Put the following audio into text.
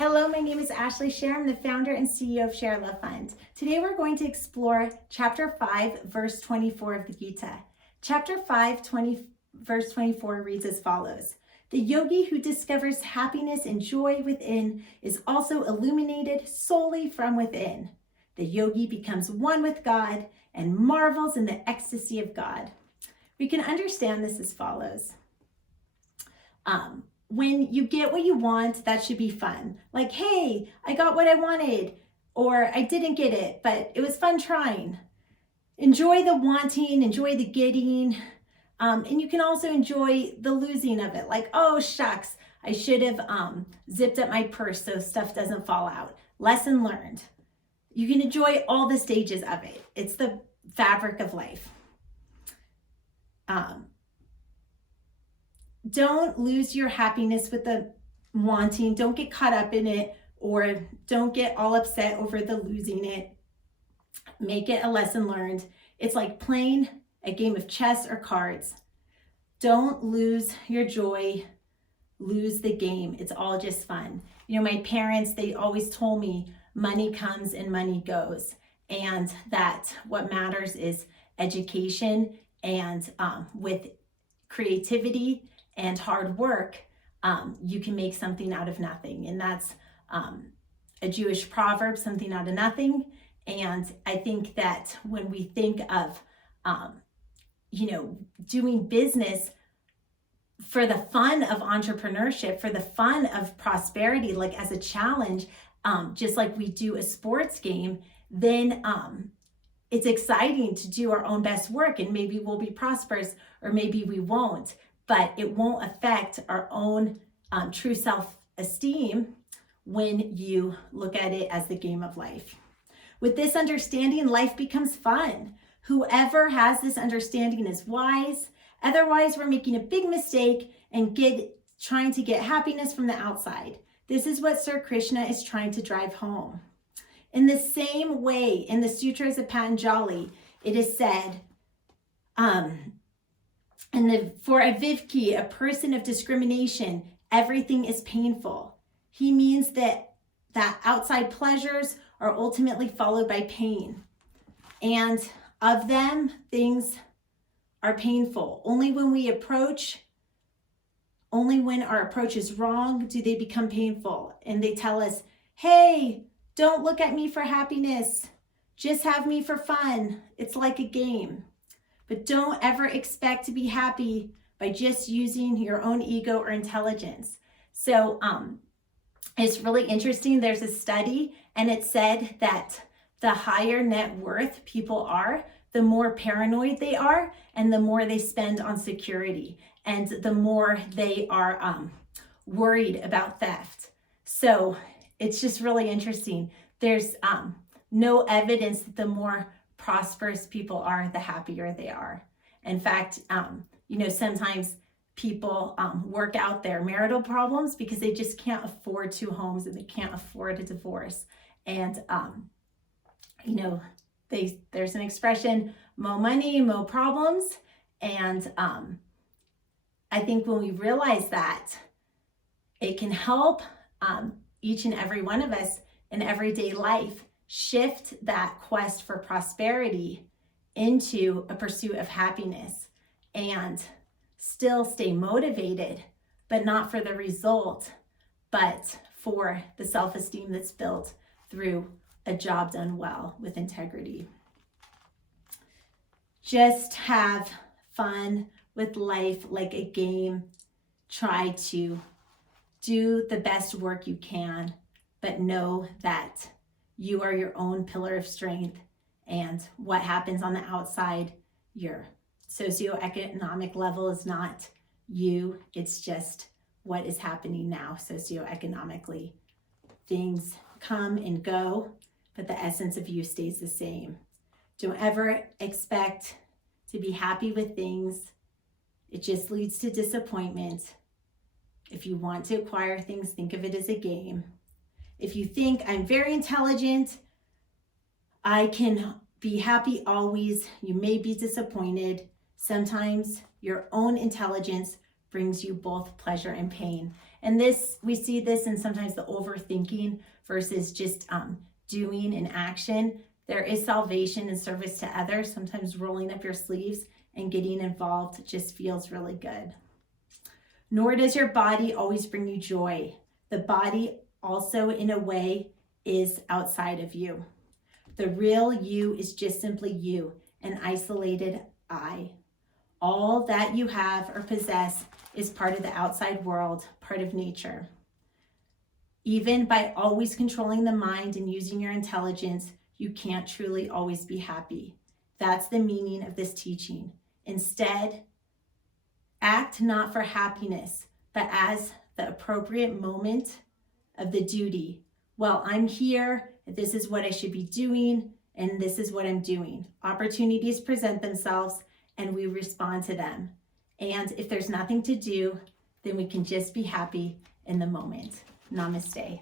Hello, my name is Ashley Scher. I'm the founder and CEO of ShareLove.Fund. Today we're going to explore chapter 5, verse 24 of the Gita. Chapter 5, verse 24 reads as follows. The yogi who discovers happiness and joy within is also illuminated solely from within. The yogi becomes one with God and marvels in the ecstasy of God. We can understand this as follows. When you get what you want, that should be fun. Like, hey, I got what I wanted, or I didn't get it, but it was fun trying. Enjoy the wanting, enjoy the getting, and you can also enjoy the losing of it. Like, oh, shucks, I should have zipped up my purse so stuff doesn't fall out. Lesson learned. You can enjoy all the stages of it. It's the fabric of life. Don't lose your happiness with the wanting. Don't get caught up in it, or don't get all upset over the losing it. Make it a lesson learned. It's like playing a game of chess or cards. Don't lose your joy, lose the game. It's all just fun. You know, my parents, they always told me money comes and money goes, and that what matters is education, and with creativity and hard work, you can make something out of nothing. And that's a Jewish proverb, something out of nothing. And I think that when we think of, doing business for the fun of entrepreneurship, for the fun of prosperity, like as a challenge, just like we do a sports game, then it's exciting to do our own best work, and maybe we'll be prosperous or maybe we won't. But it won't affect our own true self-esteem when you look at it as the game of life. With this understanding, life becomes fun. Whoever has this understanding is wise. Otherwise, we're making a big mistake and trying to get happiness from the outside. This is what Sir Krishna is trying to drive home. In the same way, in the Sutras of Patanjali, it is said, for a Vivki, a person of discrimination, everything is painful. He means that outside pleasures are ultimately followed by pain. And of them, things are painful. Only when our approach is wrong do they become painful. And they tell us, hey, don't look at me for happiness. Just have me for fun. It's like a game. But don't ever expect to be happy by just using your own ego or intelligence. So it's really interesting. There's a study, and it said that the higher net worth people are, the more paranoid they are, and the more they spend on security, and the more they are worried about theft. So it's just really interesting. There's no evidence that the more prosperous people are, the happier they are. In fact, sometimes people work out their marital problems because they just can't afford 2 homes and they can't afford a divorce. And, there's an expression, mo money, mo problems. And I think when we realize that, it can help each and every one of us in everyday life shift that quest for prosperity into a pursuit of happiness, and still stay motivated, but not for the result, but for the self-esteem that's built through a job done well with integrity. Just have fun with life like a game. Try to do the best work you can, but know that you are your own pillar of strength, and what happens on the outside, your socioeconomic level, is not you. It's just what is happening now socioeconomically. Things come and go, but the essence of you stays the same. Don't ever expect to be happy with things. It just leads to disappointment. If you want to acquire things, think of it as a game. If you think I'm very intelligent, I can be happy always, you may be disappointed. Sometimes your own intelligence brings you both pleasure and pain. And we see this in sometimes the overthinking versus just doing in action. There is salvation and service to others. Sometimes rolling up your sleeves and getting involved just feels really good. Nor does your body always bring you joy. The body also, in a way, is outside of you. The real you is just simply you, an isolated I. All that you have or possess is part of the outside world, part of nature. Even by always controlling the mind and using your intelligence, you can't truly always be happy. That's the meaning of this teaching. Instead, act not for happiness, but as the appropriate moment of the duty. Well, I'm here, this is what I should be doing, and this is what I'm doing. Opportunities present themselves, and we respond to them. And if there's nothing to do, then we can just be happy in the moment. Namaste.